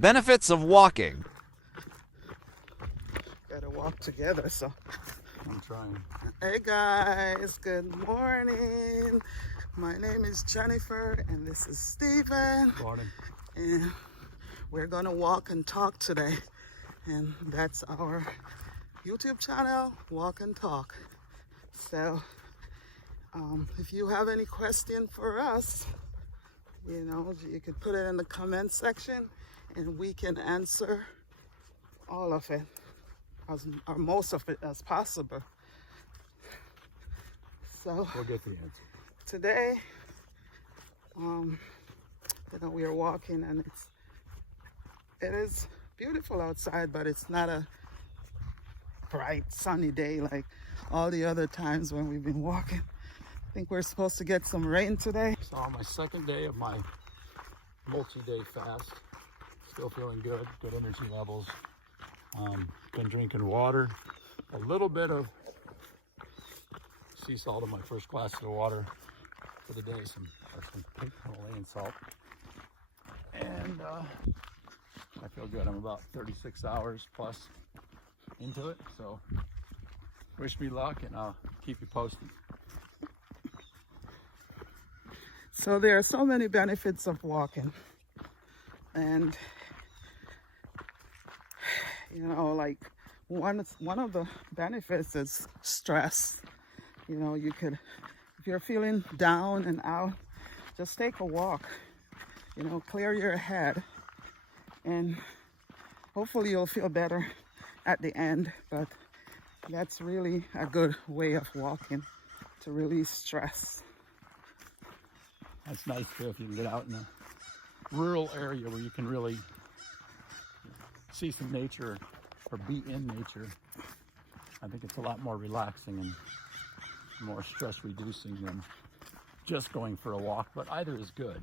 Benefits of walking. Gotta walk together, so. I'm trying. Hey guys, good morning. My name is Jennifer and this is Steven. Morning. And we're gonna walk and talk today. And that's our YouTube channel, Walk and Talk. So if you have any question for us, you know, you could put it in the comment section and we can answer all of it, or most of it as possible. So we'll get the answer. Today, you know, we are walking and it is beautiful outside, but it's not a bright sunny day like all the other times when we've been walking. I think we're supposed to get some rain today. So on my second day of my multi-day fast, still feeling good, good energy levels. Been drinking water, a little bit of sea salt in my first glass of water for the day, some pink Himalayan salt. And I feel good. I'm about 36 hours plus into it, so wish me luck and I'll keep you posted. So there are so many benefits of walking, and you know, like one of the benefits is stress. You know, you could, if you're feeling down and out, just take a walk, you know, clear your head, and hopefully you'll feel better at the end. But that's really a good way of walking, to release stress. That's nice too, if you can get out in a rural area where you can really see some nature or be in nature. I think it's a lot more relaxing and more stress reducing than just going for a walk, but either is good.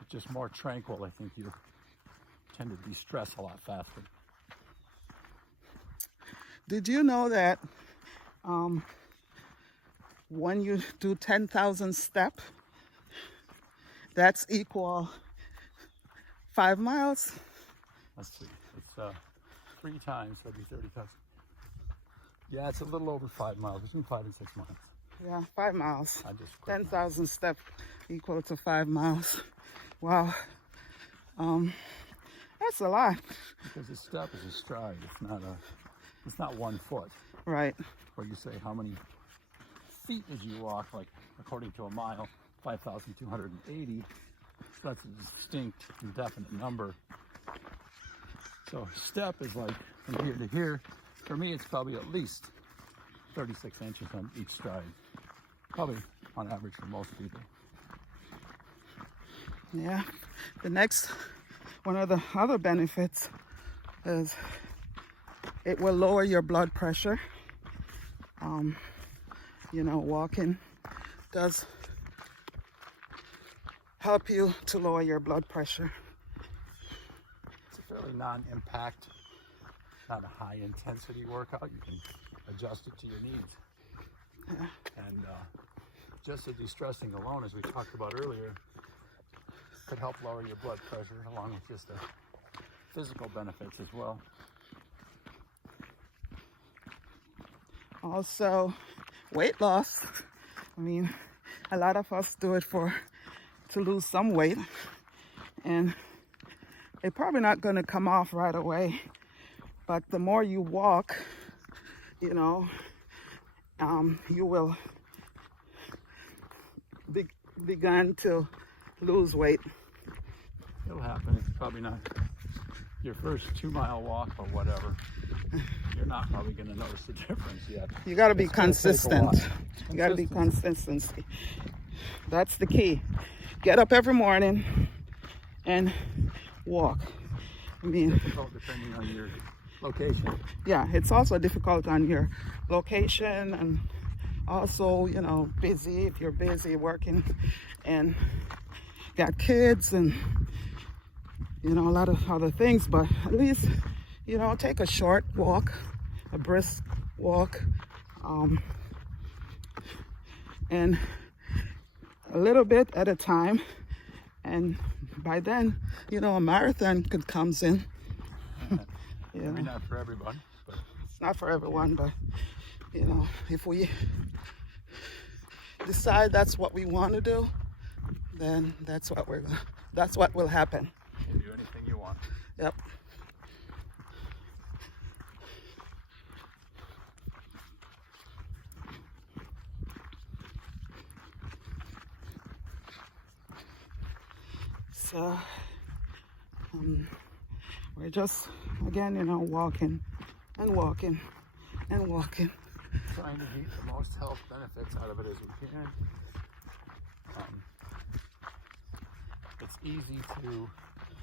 It's just more tranquil. I think you tend to de-stress a lot faster. Did you know that when you do 10,000 steps, that's equal 5 miles? Let's see, it's 3 times, so that'd be 30,000. Yeah, it's a little over 5 miles, between 5 and 6 miles. Yeah, 5 miles. I just 10,000 steps equal to 5 miles. Wow. That's a lot. Because a step is a stride. It's not 1 foot. Right. Or you say how many feet did you walk, like according to a mile, 5,280. So that's a distinct and definite number. So step is like from here to here. For me, it's probably at least 36 inches on each stride. Probably on average for most people. Yeah. The next, one of the other benefits is it will lower your blood pressure. You know, walking does help you to lower your blood pressure. It's a fairly non-impact, not a high-intensity workout. You can adjust it to your needs. Yeah. And just the de-stressing alone, as we talked about earlier, could help lower your blood pressure, along with just the physical benefits as well. Also, weight loss. I mean, a lot of us do it to lose some weight, and it's probably not going to come off right away. But the more you walk, you know, you will begin to lose weight. It'll happen. It's probably not your first 2-mile walk or whatever. You're not probably going to notice the difference yet. You got to be consistent. You got to be Consistency. consistency. That's the key. Get up every morning and walk. I mean, Difficult depending on your location. yeah, it's also difficult on your location, and also, you know, busy, if you're busy working and got kids and, you know, a lot of other things. But at least, you know, take a short walk, a brisk walk, and a little bit at a time, and by then, a marathon could comes in. Maybe not for everyone, but it's not for everyone, but if we decide that's what we want to do, then that's what will happen. You can do anything you want. Yep. So we're just again, walking and walking and walking, trying to get the most health benefits out of it as we can. It's easy to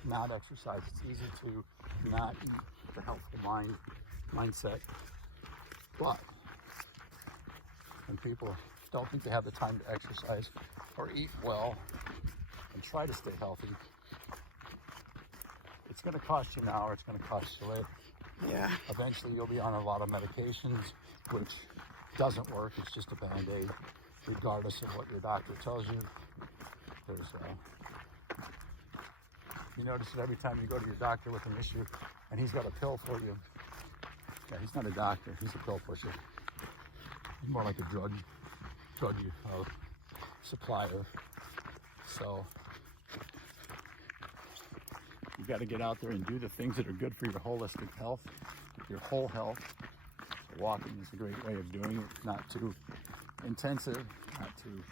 not exercise. It's easy to not eat the healthful mindset. But when people don't think they have the time to exercise or eat well and try to stay healthy, it's going to cost you now or it's going to cost you later. Yeah. Eventually you'll be on a lot of medications, which doesn't work. It's just a Band-Aid, regardless of what your doctor tells you. There's you notice that every time you go to your doctor with an issue and he's got a pill for you. Yeah, he's not a doctor, he's a pill pusher. He's more like a drug supplier. So you got to get out there and do the things that are good for your holistic health, your whole health. So walking is a great way of doing it. Not too intensive, not too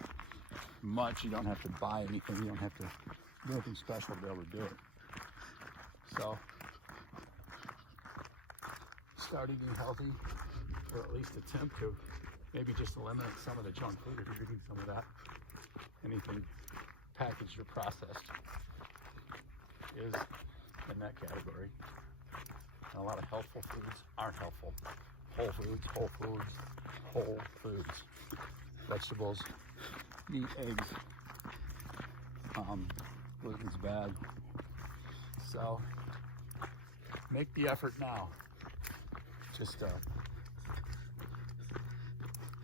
much. You don't have to buy anything. You don't have to do anything special to be able to do it. So start eating healthy, or at least attempt to maybe just eliminate some of the junk food if you're eating some of that. Anything packaged or processed is in that category. And a lot of healthful foods aren't helpful. Whole foods, vegetables, meat, eggs. Gluten's bad. So make the effort now. Just a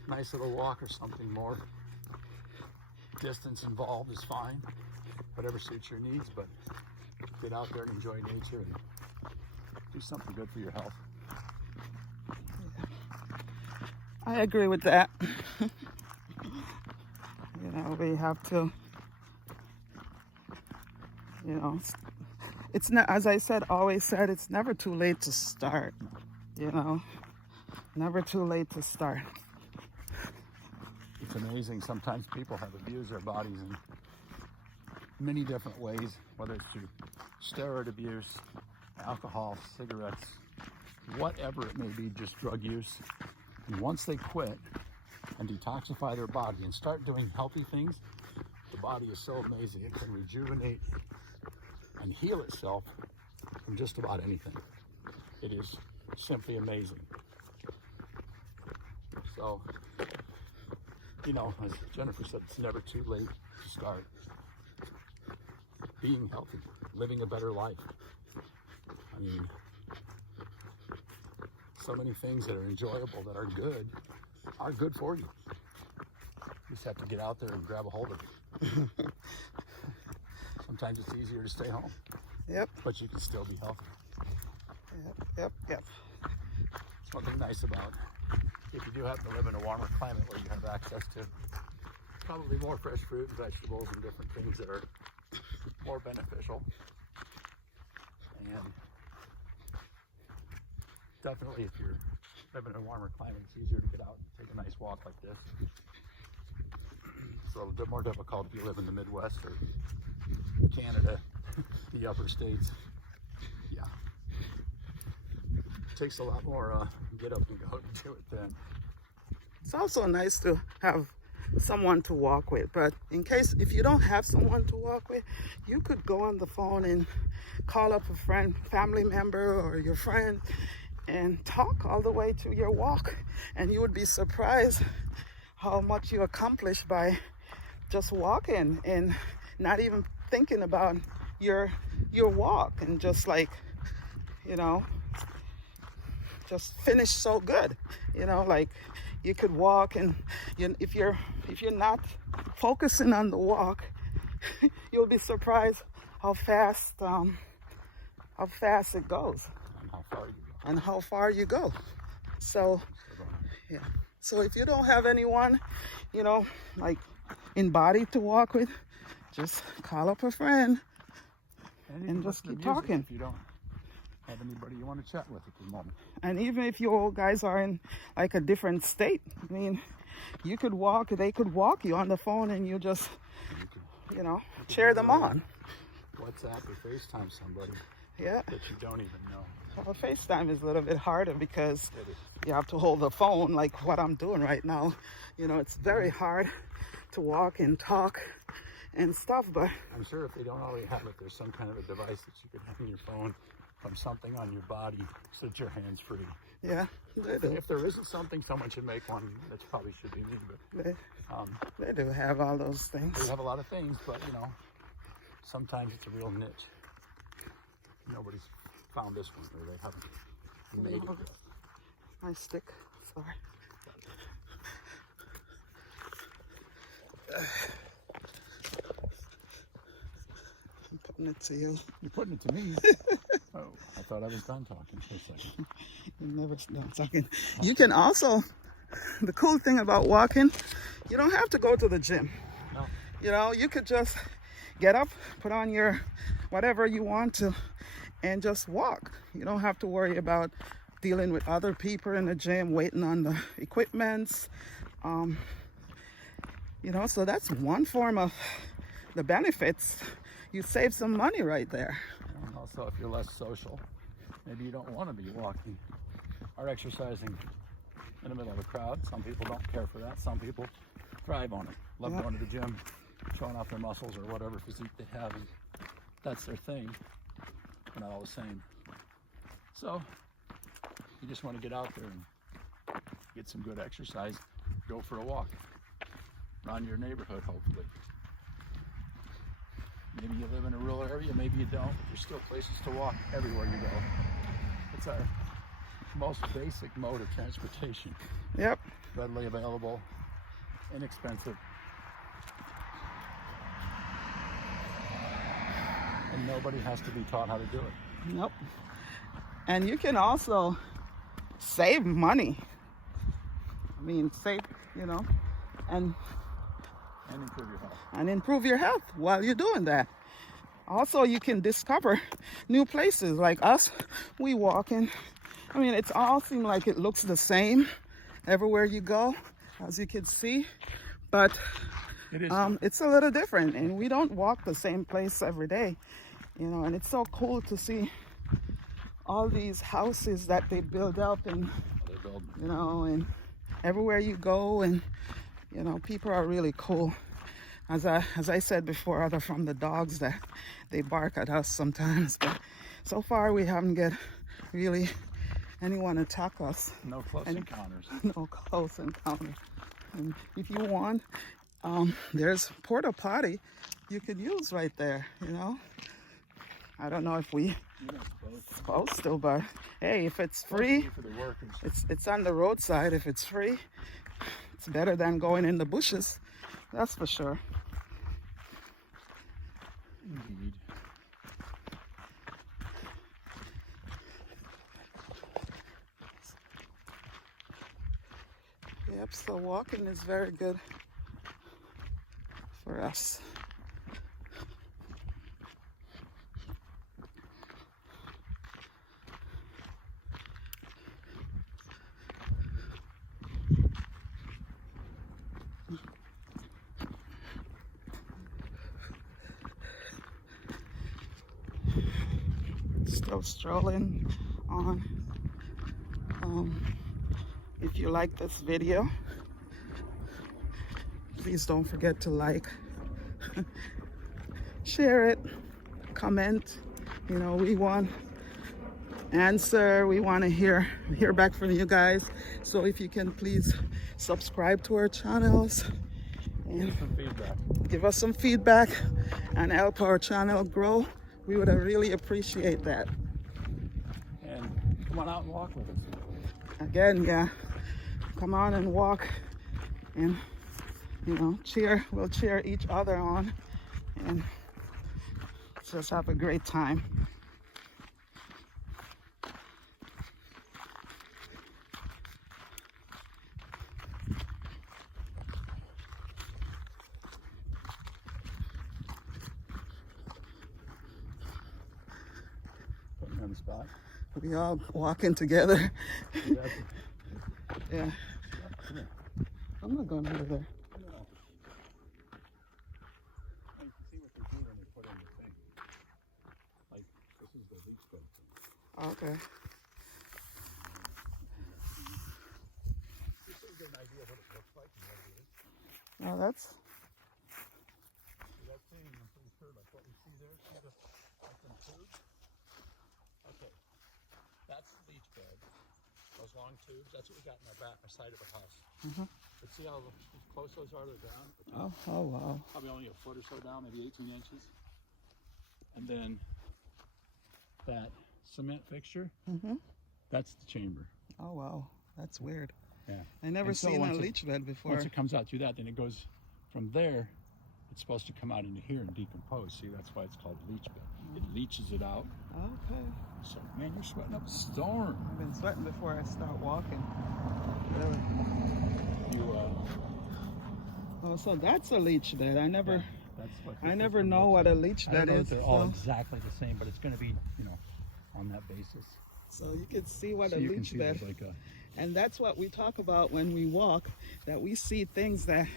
nice little walk or something. More distance involved is fine, whatever suits your needs, but get out there and enjoy nature and do something good for your health. I agree with that. We have to, it's not, as I always said, it's never too late to start, never too late to start. It's amazing. Sometimes people have abused their bodies in many different ways, whether it's through steroid abuse, alcohol, cigarettes, whatever it may be, just drug use. And once they quit and detoxify their body and start doing healthy things, the body is so amazing. It can rejuvenate and heal itself from just about anything. It is simply amazing. So, as Jennifer said, it's never too late to start being healthy, living a better life. I mean, so many things that are enjoyable, that are good for you. You just have to get out there and grab a hold of it. Sometimes it's easier to stay home. Yep. But you can still be healthy. Yep. It's one thing nice about, if you do happen to live in a warmer climate where you have access to probably more fresh fruit and vegetables and different things that are more beneficial. And definitely if you're living in a warmer climate, it's easier to get out and take a nice walk like this. It's a little bit more difficult if you live in the Midwest or Canada, the upper states. Yeah. It takes a lot more get up and go to do it then. It's also nice to have someone to walk with, but if you don't have someone to walk with, you could go on the phone and call up a friend, family member, or your friend and talk all the way to your walk, and you would be surprised how much you accomplish by just walking and not even thinking about your walk, and just just finish so good, you could walk, and if you're not focusing on the walk, you'll be surprised how fast it goes And how far you go. and how far you go. So yeah. So if you don't have anyone, you know, like in body to walk with, just call up a friend and just keep talking. If you don't have anybody you want to chat with at the moment. And even if you guys are in like a different state, I mean, you could walk, they could walk you on the phone, and you just, you know, cheer them on. WhatsApp or FaceTime somebody Yeah. that you don't even know. Well, FaceTime is a little bit harder because It is. you have to hold the phone like what I'm doing right now. You know, it's very hard to walk and talk and stuff, but I'm sure if they don't already have it, there's some kind of a device that you could have on your phone from something on your body so that your hands free. yeah, they do. If there isn't something, someone should make one. That probably should be me, but They do have all those things. we have a lot of things, but you know, sometimes it's a real niche. Nobody's found this one, or they haven't made it yet. My stick, sorry. I'm putting it to you. You're putting it to me. Oh, I thought I was done talking for a second. You never done talking. You can also, the cool thing about walking, you don't have to go to the gym. No. You know, you could just get up, put on your whatever you want to, and just walk. You don't have to worry about dealing with other people in the gym, waiting on the equipments. You know, so that's one form of the benefits. You save some money right there. And also, if you're less social, maybe you don't want to be walking or exercising in the middle of a crowd. Some people don't care for that. Some people thrive on it. Love Yeah. going to the gym, showing off their muscles or whatever physique they have, and that's their thing. We're not all the same. So, you just want to get out there and get some good exercise. Go for a walk around your neighborhood, hopefully. Maybe you live in a rural area, maybe you don't, but there's still places to walk everywhere you go. It's our most basic mode of transportation. Yep. Readily available, inexpensive, and nobody has to be taught how to do it. Nope. And you can also save money. I mean, save, you know, and improve your health. And improve your health while you're doing that. Also, you can discover new places. Like us, we walk in. I mean, it's all seem like it looks the same everywhere you go, as you can see. But It is. it's a little different, and we don't walk the same place every day, you know. And it's so cool to see all these houses that they build up, and They build. you know, and everywhere you go, and you know, people are really cool. As I said before, other from the dogs that they bark at us sometimes. But so far we haven't get really anyone attack us. No close encounters. No close encounter. And if you want, there's porta potty you could use right there, you know. I don't know if we supposed to, but hey, if it's free, For the workers. it's on the roadside. If it's free, it's better than going in the bushes. That's for sure. Indeed. Yep, so walking is very good for us. Still strolling on. If you like this video, please don't forget to like, share it, comment. You know, we want answer. We want to hear back from you guys. So if you can please subscribe to our channels and Some feedback. give us some feedback and help our channel grow. We would really appreciate that. And come on out and walk with us. Again, yeah, come on and walk, and you know, we'll cheer each other on, and just have a great time. Put me on the spot. We all walking together. Yeah. Come here. I'm not going over there. No. You can see what they do when they put in the thing. Like, this is the leach bed thing. Okay. Just so you get an idea of what it looks like and what it is. Now that's, See that thing, I'm pretty sure, like what we see there, see the, like them tubes? Okay, that's the leach bed. Those long tubes, that's what we got in our back, our side of our house. But see how close those are to the ground? oh wow. Probably only a foot or so down, maybe 18 inches. And then that cement fixture, that's the chamber. Oh wow, that's weird. Yeah. I never And so seen a once it- leach bed before. Once it comes out through that, then it goes from there. It's supposed to come out into here and decompose. See, that's why it's called leach bed. It leaches it out. Okay. So, man, you're sweating up a storm. I've been sweating before I start walking. Really. You, Oh, so that's a leach bed. I never, that's what I this never system know looks what like. a leach I don't bed know is. if they're all So, exactly the same, but it's going to be, you know, on that basis. so you can see what So a you can leach see bed. there's like a, And that's what we talk about when we walk. That we see things that,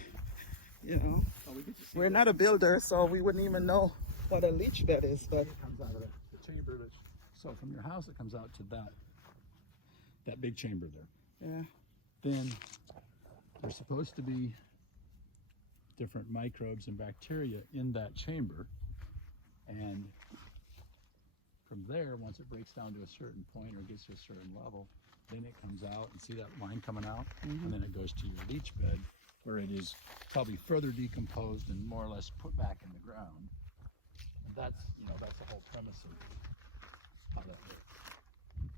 you know, oh, we get to see we're not a builder, so we wouldn't even know what a leach bed is. But it comes out of the chamber. So from your house, it comes out to that big chamber there. yeah. Then there's supposed to be different microbes and bacteria in that chamber, and from there, once it breaks down to a certain point or gets to a certain level, then it comes out, and see that line coming out, and then it goes to your leach bed, where it is probably further decomposed and more or less put back in the ground. And that's, you know, that's the whole premise of how that works.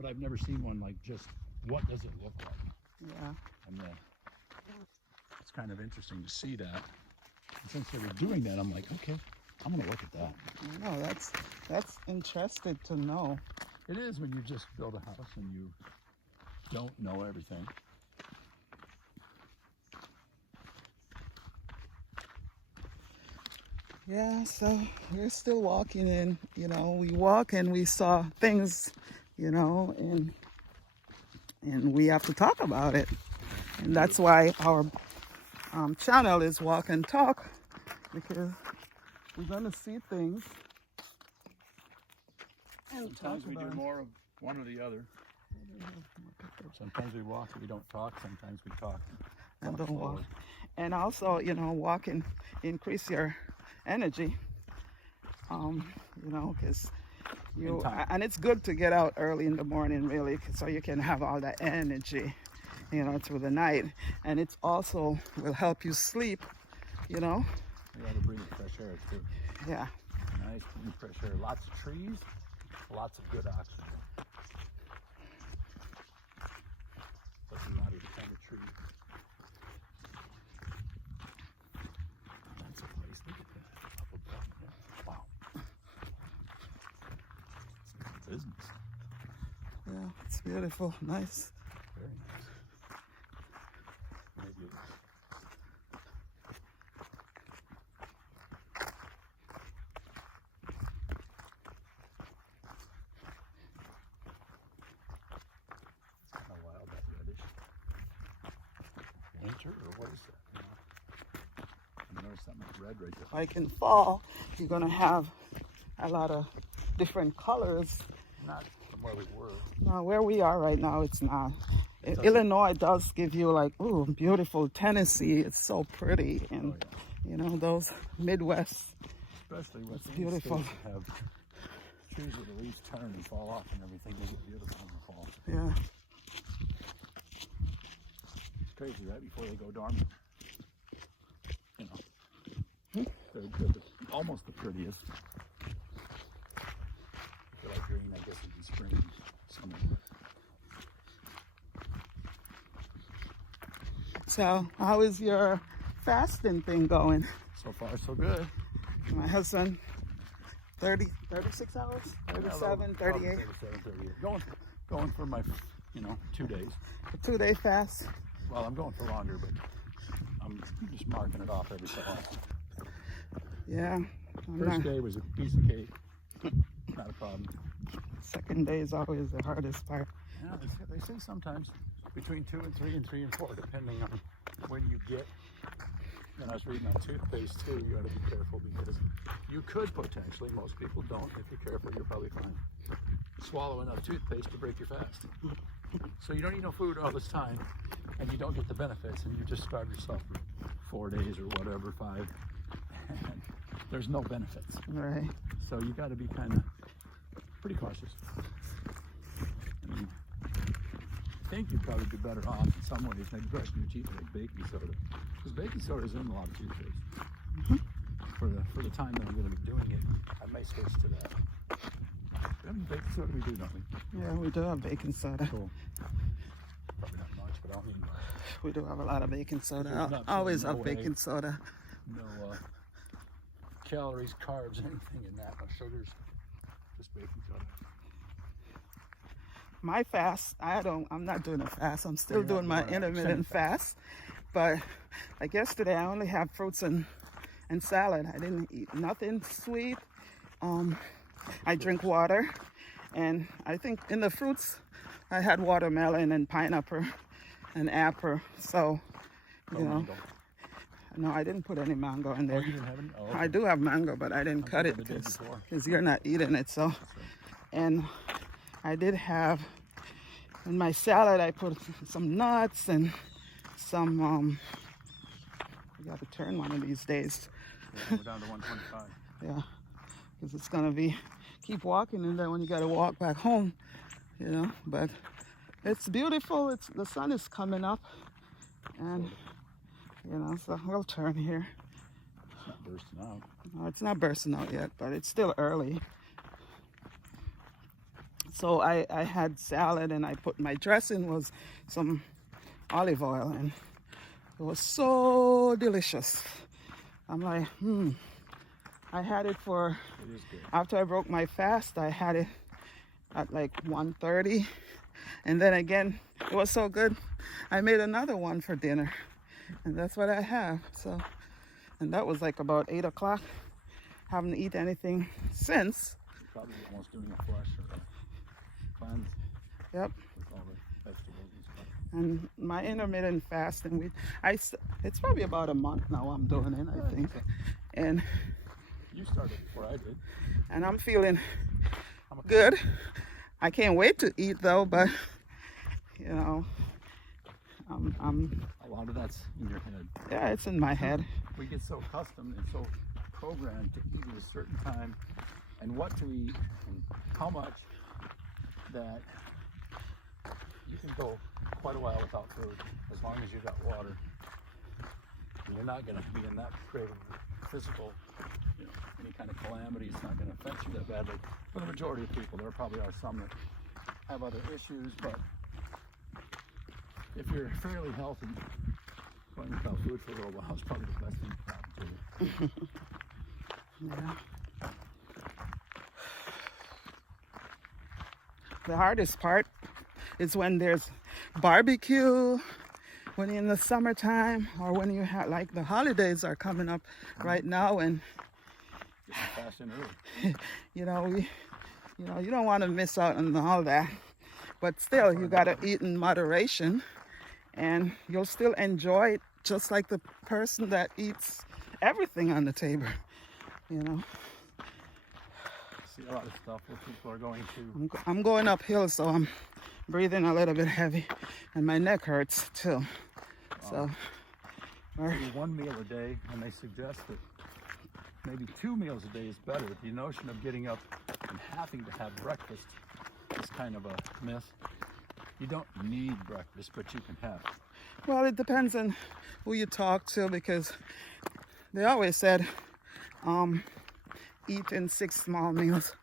But I've never seen one like just, what does it look like? Yeah. And it's kind of interesting to see that. And since they were doing that, I'm like, okay, I'm gonna look at that. No, that's interesting to know. It is when you just build a house and you don't know everything. Yeah, so we're still walking in, you know, we walk and we saw things, you know, and we have to talk about it. And that's why our channel is Walk and Talk, because we're going to see things and Sometimes talk we do about it. more of one or the other. Sometimes we walk and we don't talk. Sometimes we talk And walk don't walk. forward. And also, you know, walk and increase your energy, you know, because you, time. and it's good to get out early in the morning, really, so you can have all that energy, you know, through the night. And it's also will help you sleep, you know. You gotta breathe fresh air too. Yeah. Nice clean fresh air. Lots of trees, lots of good oxygen. Doesn't matter the kind of tree. That's a place. Look at that up above there. Wow. It's business. Yeah, it's beautiful, nice. Very nice. Maybe it's kind of wild, that reddish. Winter, or what is that? You know? I noticed something red right there. Like in fall, you're gonna have a lot of different colors. Not from where we were. Now, where we are right now, it's not. doesn't. Illinois does give you like, ooh, beautiful Tennessee. It's so pretty, and Oh, yeah. you know those Midwest. Especially with It's these beautiful. states that have trees where the leaves turn and fall off and everything. They get beautiful in the fall. Yeah. It's crazy, right before they go dormant. You know, they're almost the prettiest. They're like green, I guess, in spring and summer. So, how is your fasting thing going? So far, so good. My husband 36 hours, 37, 38. 37, 38. Going for my, 2 days. A 2-day fast. Well, I'm going for longer, but I'm just marking it off every so often. Yeah. First day was a piece of cake. Not a problem. Second day is always the hardest part. Yeah, they say sometimes between 2 and 3 and 3 and 4, depending on when you get. And I was reading on toothpaste too. You got to be careful because you could potentially, most people don't. If you're careful, you're probably fine. Swallow enough toothpaste to break your fast. So you don't eat no food all this time, and you don't get the benefits, and you just starve yourself for 4 days or whatever, 5. And there's no benefits. Right. So you got to be kind of pretty cautious. I mean, I think you'd probably be better off in some ways, maybe brushing your teeth with baking soda, because baking soda is in a lot of toothpaste. For the time that I'm going to be doing it, I may switch to that. We have any baking soda? We do, don't we? Yeah, we do have baking soda. Cool. Probably not much, but I don't need much. We do have a lot of baking soda. There's I always no have way. baking soda. No calories, carbs, anything in that. No sugars. Just baking soda. My fast, I'm not doing a fast. I'm still You're not doing my doing a intermittent fast. But like yesterday, I only had fruits and salad. I didn't eat nothing sweet. I drink water, and I think in the fruits, I had watermelon and pineapple and apple. So, Mango. no, I didn't put any mango in Oh, there. you didn't have any? Oh, okay. I do have mango, but I didn't cut it the day before. because you're not eating it. So, and I did have in my salad. I put some nuts and some. I got to turn one of these days. Yeah, we're down to 125. Yeah, because it's gonna be keep walking, and then when you got to walk back home, But it's beautiful. The sun is coming up, and so we'll turn here. It's not bursting out. No, it's not bursting out yet, but it's still early. So I had salad, and I put my dressing was some olive oil, and it was so delicious. I'm like, I had it for, It is good. after I broke my fast, I had it at like 1:30. And then again, it was so good, I made another one for dinner. And that's what I have. So, and that was like about 8 o'clock. Haven't eaten anything since. You're probably almost doing a flush or a cleanse Yep. with all the vegetables and stuff. And my intermittent fasting, it's probably about a month now I'm doing it, I think. And You started before I did. I'm feeling I'm a good. I can't wait to eat though, but I'm A lot of that's in your head. yeah, it's in my head. We get so accustomed and so programmed to eat at a certain time and what to eat and how much that you can go quite a while without food as long as you got water. And you're not going to be in that great of a physical, any kind of calamity. It's not going to affect you that badly. For the majority of people, there probably are some that have other issues, but if you're fairly healthy, going without food for a little while is probably the best thing to happen to you. Yeah. The hardest part is when there's barbecue, when you're in the summertime, or when you have like the holidays are coming up right now, and Getting fast and early. you don't want to miss out on all that, but still you gotta eat in moderation, and you'll still enjoy it just like the person that eats everything on the table. See a lot of stuff where people are going to. I'm going uphill, so I'm breathing a little bit heavy, and my neck hurts too. So, Do 1 meal a day, and they suggest that maybe 2 meals a day is better. The notion of getting up and having to have breakfast is kind of a myth. You don't need breakfast, but you can have it. well, it depends on who you talk to, because they always said, eat in 6 small meals.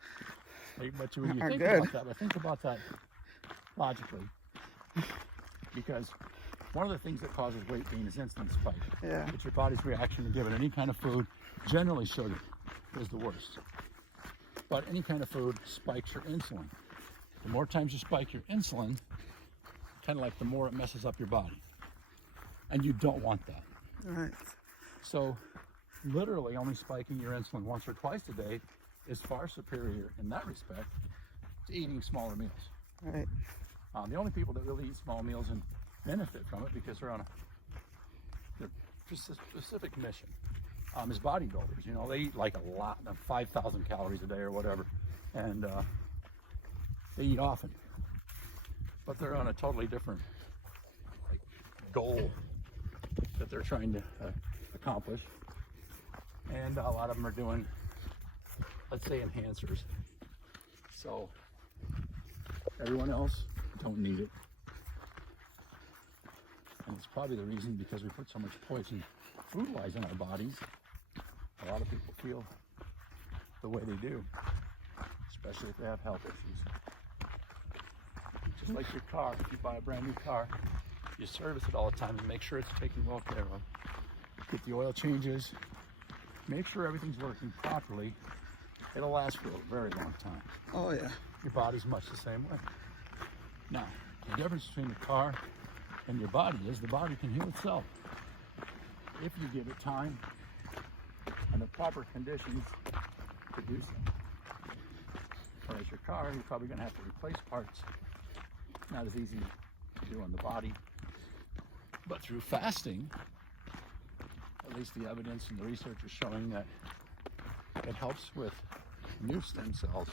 But when you Are think good. about that, but think about that logically, because one of the things that causes weight gain is insulin spike. Yeah. It's your body's reaction to giving any kind of food. Generally, sugar is the worst. But any kind of food spikes your insulin. The more times you spike your insulin, kind of like the more it messes up your body. And you don't want that. Right. So literally only spiking your insulin once or twice a day is far superior in that respect to eating smaller meals. Right. The only people that really eat small meals and benefit from it because they're on their specific mission is bodybuilders. You know, they eat like a lot, 5,000 calories a day or whatever, and they eat often. But they're on a totally different goal that they're trying to accomplish. And a lot of them are doing, let's say, enhancers. So everyone else don't need it. And it's probably the reason because we put so much poison food-wise in our bodies. A lot of people feel the way they do, especially if they have health issues. Just like your car, if you buy a brand new car, you service it all the time and make sure it's taken well care of. Get the oil changes, make sure everything's working properly. It'll last for a very long time. Oh yeah. Your body's much the same way. Now, the difference between the car and your body is the body can heal itself if you give it time and the proper conditions to do so. Whereas your car, you're probably going to have to replace parts. Not as easy to do on the body. But through fasting, at least the evidence and the research is showing that it helps with new stem cells,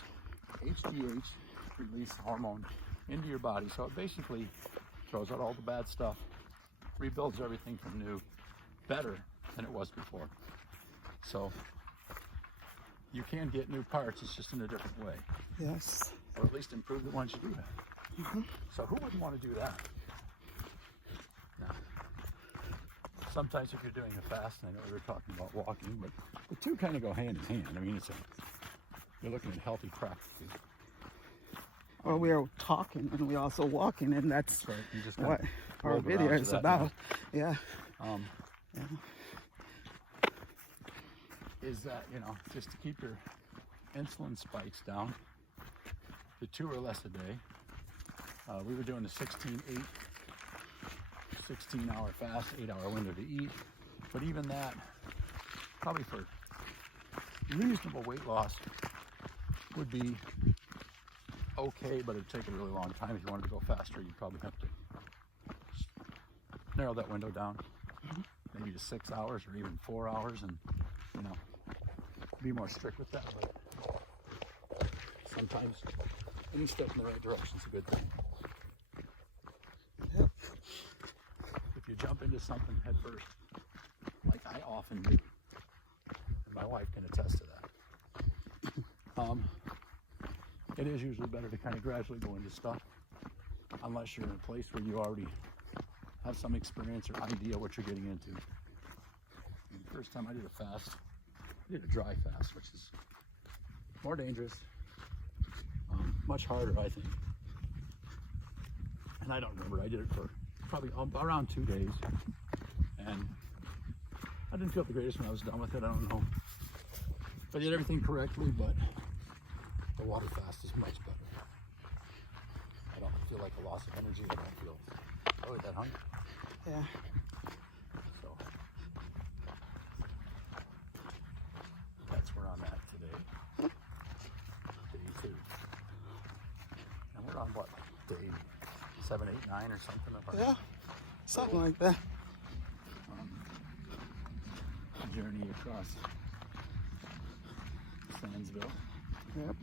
HGH release hormone into your body. So it basically throws out all the bad stuff, rebuilds everything from new, better than it was before. So you can get new parts, it's just in a different way. Yes. Or at least improve the ones you do have. Mm-hmm. So who wouldn't want to do that? Now, sometimes if you're doing a fast, and I know we were talking about walking, but the two kind of go hand in hand. I mean, you're looking at healthy practices. Or we're talking and we're also walking, and that's right. You just what our video is about. Yeah. Yeah. Is that, just to keep your insulin spikes down to 2 or less a day. We were doing the 16-hour fast, 8-hour window to eat. But even that, probably for reasonable weight loss, would be okay, but it'd take a really long time. If you wanted to go faster, you'd probably have to narrow that window down, maybe to 6 hours or even 4 hours, and be more strict with that. But sometimes any step in the right direction is a good thing. Yep. If you jump into something head first, like I often do, and my wife can attest to that, it is usually better to kind of gradually go into stuff, unless you're in a place where you already have some experience or idea what you're getting into. And the first time I did a fast, I did a dry fast, which is more dangerous, much harder, I think. And I don't remember, I did it for probably around 2 days, and I didn't feel the greatest when I was done with it. I don't know if I did everything correctly, but the water fast is much better. I don't feel like a loss of energy. I don't feel really that hungry. Yeah. So that's where I'm at today. Day 2. And we're on what, day 7, 8, 9 or something? Yeah, something like that. Journey across Sandsville. Yep.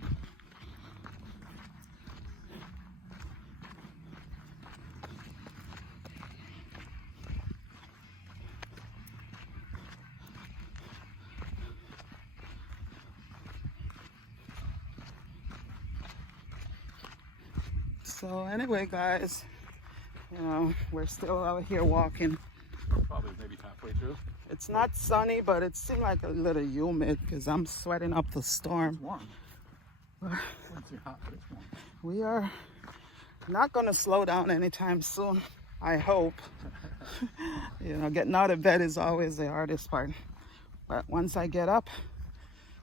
So anyway, guys, we're still out here walking. Probably maybe halfway through. It's not sunny, but it seems like a little humid because I'm sweating up the storm. It's warm. It's too hot, but it's warm. We are not going to slow down anytime soon, I hope. Getting out of bed is always the hardest part. But once I get up,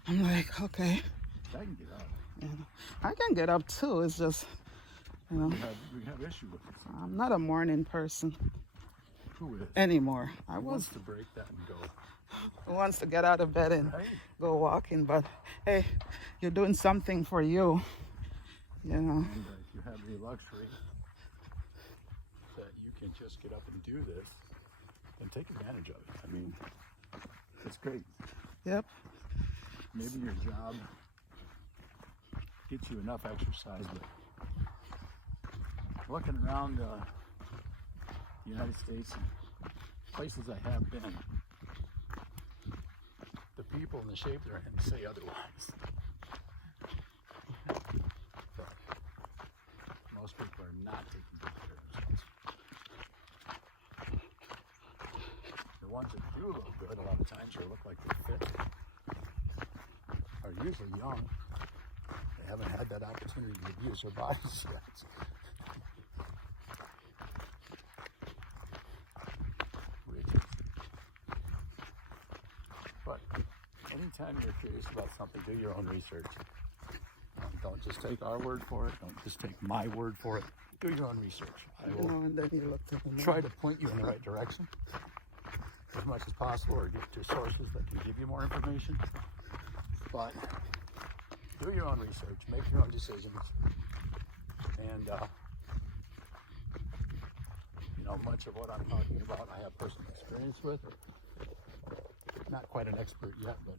I'm like, okay, I can get up. And I can get up too. It's just, you know, We have issue with it. I'm not a morning person Who is? anymore. I Who was wants to break that and go? who wants to get out of bed and Hey, go walking, but hey, you're doing something for you, you know. and if you have the luxury that you can just get up and do this, then take advantage of it. I mean, it's great. Yep. Maybe your job gets you enough exercise, but looking around the United States and places I have been, the people in the shape they're in say otherwise. But most people are not taking good care of themselves. The ones that do look good, a lot of times, or look like they're fit, are usually young. They haven't had that opportunity to abuse their bodies yet. But anytime you're curious about something, do your own research. Don't just take our word for it. Don't just take my word for it. Do your own research. I You will know, and then you look to the try to point you in the right direction as much as possible, or get to sources that can give you more information. But do your own research, make your own decisions, and you know, much of what I'm talking about I have personal experience with. Not quite an expert yet, but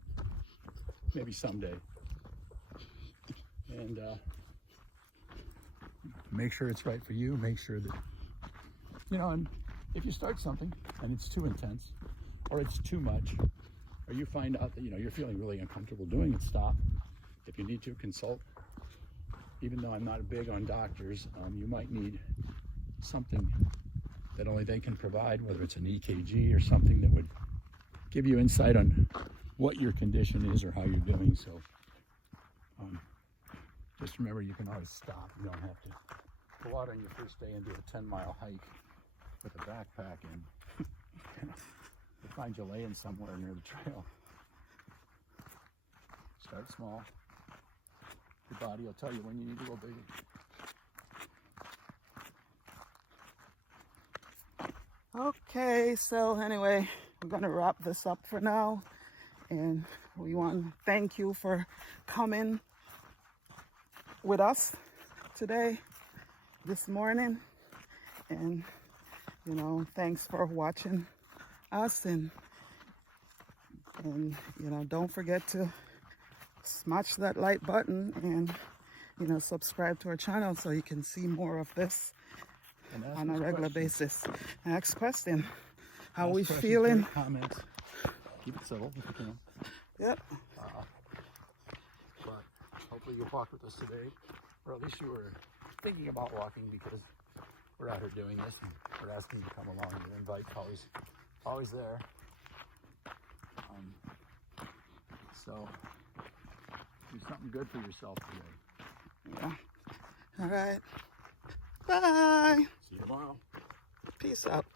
maybe someday. And make sure it's right for you. Make sure that, you know, and if you start something and it's too intense or it's too much, or you find out that, you know, you're feeling really uncomfortable doing it, stop. If you need to, consult. Even though I'm not big on doctors, you might need something that only they can provide, whether it's an EKG or something that would give you insight on what your condition is or how you're doing. So just remember, you can always stop. You don't have to go out on your first day and do a 10-mile hike with a backpack and you'll find you laying somewhere near the trail. Start small. Your body will tell you when you need to go bigger. Okay, so anyway, we're gonna wrap this up for now, and we want to thank you for coming with us today, this morning, and you know, thanks for watching us, and you know, don't forget to smash that like button and, you know, subscribe to our channel so you can see more of this on a regular basis. Next question. How we feeling? Comments. Keep it civil if you can. Yep. But hopefully you'll walk with us today, or at least you were thinking about walking, because we're out here doing this and we're asking you to come along. Your invite's always there. So do something good for yourself today. Yeah. All right. Bye. See you tomorrow. Peace out.